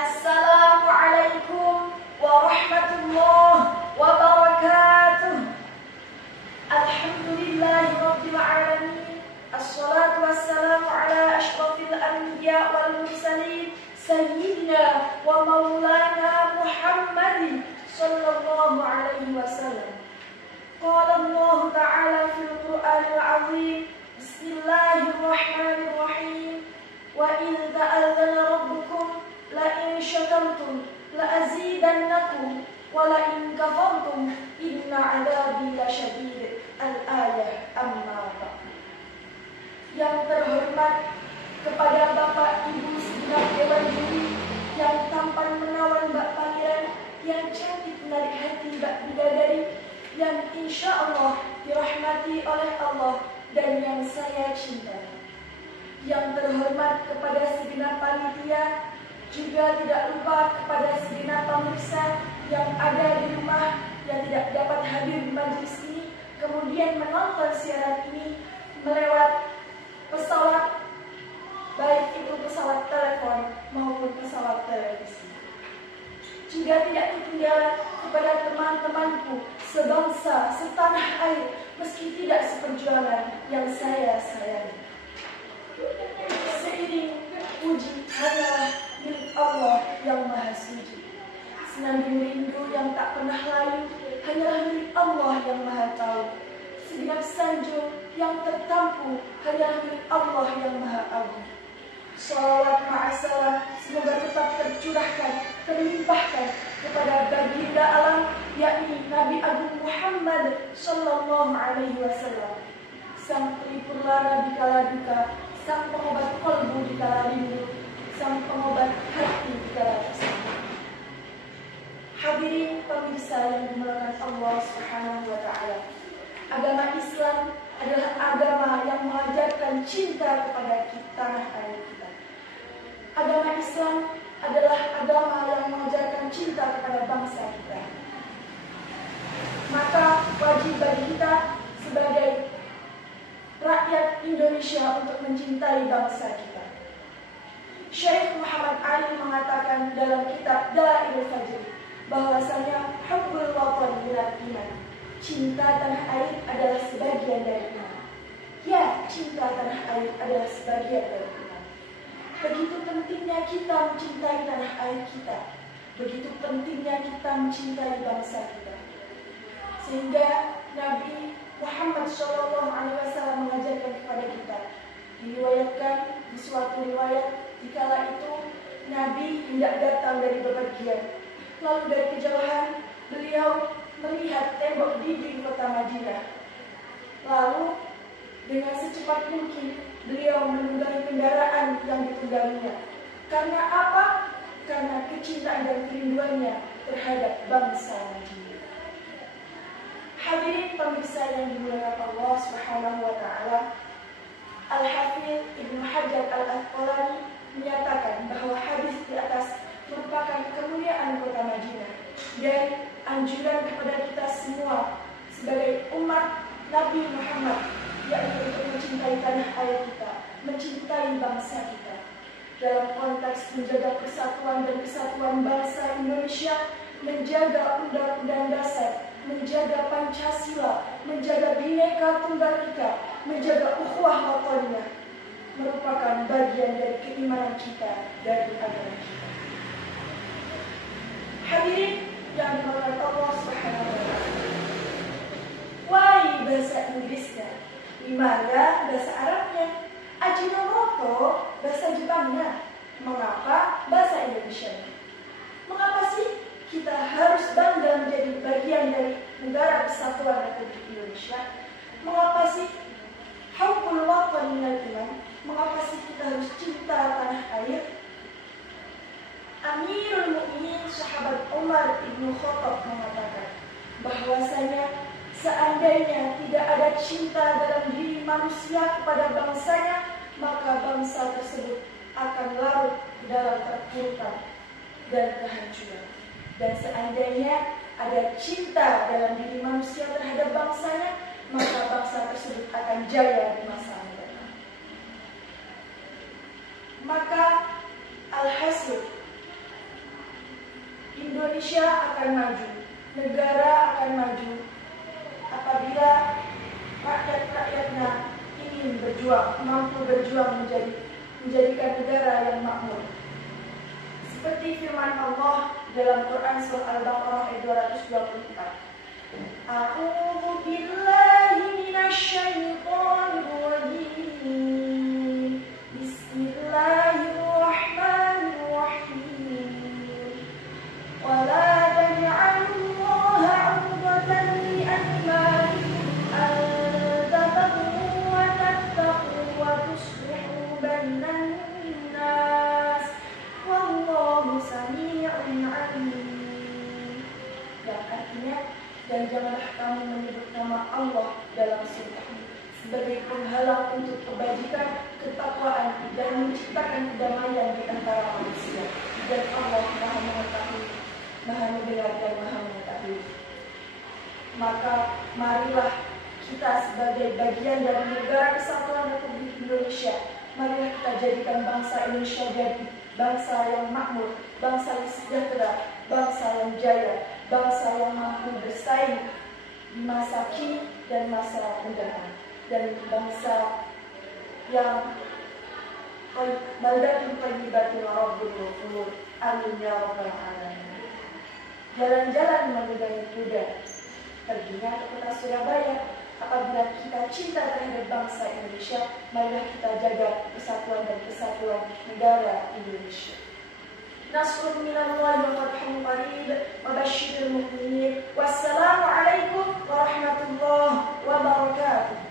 Assalamualaikum warahmatullahi wabarakatuh. Alhamdulillahi rabbil alamin. Assalatu wassalamu ala asyrafil anbiya wal mursalin sayyidina wa maulana Muhammadin sallallahu alaihi wasallam. Qala Allah ta'ala fil Qur'anil azim. Bismillahirrahmanirrahim. Wa idh ta'adzana rabbukum la in syakartum la azidannakum wa la in kafartum inna 'adzabi lasyadid. Al-ayah Amma. Yang terhormat kepada Bapak Ibu segenap dewan juri, yang tampan menawan Mbak Pangeran, yang cantik menarik hati Mbak Bidadari, yang insya Allah dirahmati oleh Allah dan yang saya cintai. Yang terhormat kepada segenap panitia, juga tidak lupa kepada segenap pemirsa yang ada di rumah yang tidak dapat hadir di majelis ini, kemudian menonton siaran ini melewat pesawat, baik itu pesawat telepon maupun pesawat televisi. Juga tidak ketinggalan kepada teman-temanku sebangsa, setanah air, meski tidak seperjuangan yang saya sayangi. Seiring puji hanyalah milik Allah yang Maha Suci. Senandung rindu yang tak pernah layu hanyalah milik Allah yang Maha Tahu. Segenap sanjung yang tertampu hanyalah milik Allah yang Maha Agung. Shalawat ma'asalam semoga tetap tercurahkan, terlimpahkan kepada baginda alam, yakni Nabi Agung Muhammad sallallahu alaihi wasallam, sang pelipur lara di kala duka, sang pengobat kolbu di kala rindu, sang pengobat hati di kala tersentuh. Hadirin pemirsa yang dimuliakan Allah Subhanahu wa taala. Agama Islam adalah agama yang mengajarkan cinta kepada tanah air kita. Agama Islam adalah agama yang mengajarkan cinta kepada bangsa kita. Maka wajib bagi kita sebagai rakyat Indonesia untuk mencintai bangsa kita. Syekh Muhammad Ali mengatakan dalam kitab Dalailul Fajr bahwasanya hubbul watan minal iman. Cinta tanah air adalah sebagian dari iman. Ya, cinta tanah air adalah sebagian dari iman. Begitu pentingnya kita mencintai tanah air kita. Begitu pentingnya kita mencintai bangsa kita. Sehingga Nabi Muhammad SAW mengajarkan kepada kita. Diriwayatkan di suatu riwayat, dikala itu Nabi hendak datang dari bepergian. Lalu dari kejauhan beliau melihat tembok dinding kota Madinah. Lalu dengan secepat mungkin beliau menunggangi kendaraan yang ditungganginya. Karena apa? Karena kecintaan dan kerinduannya terhadap bangsa Madinah. Hadirin pemirsa yang dimuliakan Allah Subhanahu wa taala, Al-Hafidz Ibnu Hajar Al-Asqalani menyatakan bahwa hadis di atas merupakan kemuliaan kota Madinah dan anjuran kepada kita semua sebagai umat Nabi Muhammad, yaitu untuk mencintai tanah air kita, mencintai bangsa kita. Dalam konteks menjaga persatuan dan kesatuan bangsa Indonesia, menjaga undang-undang dasar, menjaga Pancasila, menjaga Bhinneka Tunggal Ika, menjaga ukhuwah wataniyah, merupakan bagian dari keimanan kita, dari agama kita. Hadirin yang dimuliakan Allah Subhanahu wa taala. Why bahasa Inggrisnya? Dimana bahasa Arabnya? Ajinomoto bahasa Jepangnya. Mengapa bahasa Indonesianya? Mengapa sih kita harus bangga menjadi bagian dari negara kesatuan Republik Indonesia? Mengapa sih hubbul watan minal iman? Mengapa sih kita harus cinta tanah air? Amirul Mukminin sahabat Umar Ibnu Khattab mengatakan bahwasanya seandainya tidak ada cinta dalam diri manusia kepada bangsanya, maka bangsa tersebut akan larut dalam terpurukan dan kehancuran. Dan seandainya ada cinta dalam diri manusia terhadap bangsanya, maka bangsa tersebut akan jaya di masa mendatang. Maka alhasil Indonesia akan maju, negara akan maju apabila rakyat-rakyatnya ingin berjuang, mampu berjuang menjadikan negara yang makmur. Seperti firman Allah dalam Quran surah Al-Baqarah ayat 224. A'udzu billahi minasyaitonir rajim. Bismillahirrahmanirrahim. Wa la taj'alullaha 'urdatan li aymanikum an tabarru wa tattaqu wa tuslihu bainan nas. Wallahu samii'un 'alim. Yang artinya, dan janganlah kamu menyebut nama Allah dalam sumpahmu sebagai penghalang untuk kebajikan, ketakwaan, dan menciptakan kedamaian di antara manusia. Dan Allah Maha mengetahui, Maha mendengar, dan Maha mengetahui. Maka marilah kita sebagai bagian dari Negara Kesatuan Republik Indonesia, marilah kita jadikan bangsa Indonesia jadi bangsa yang makmur, bangsa yang sejahtera, bangsa yang jaya, bangsa yang mampu bersaing di masa kini dan masa mendatang, dan bangsa yang baldatun thayyibatun wa rabbun ghafur. Amin ya rabbal alamin. Jalan-jalan menunggangi kuda, perginya ke kota Surabaya. Apabila kita cinta terhadap bangsa Indonesia, marilah kita jaga persatuan dan kesatuan negara Indonesia. Nasrun minallahi wa fathun qarib wa basyiril mu'minin. Wassalamu alaikum warahmatullahi wabarakatuh.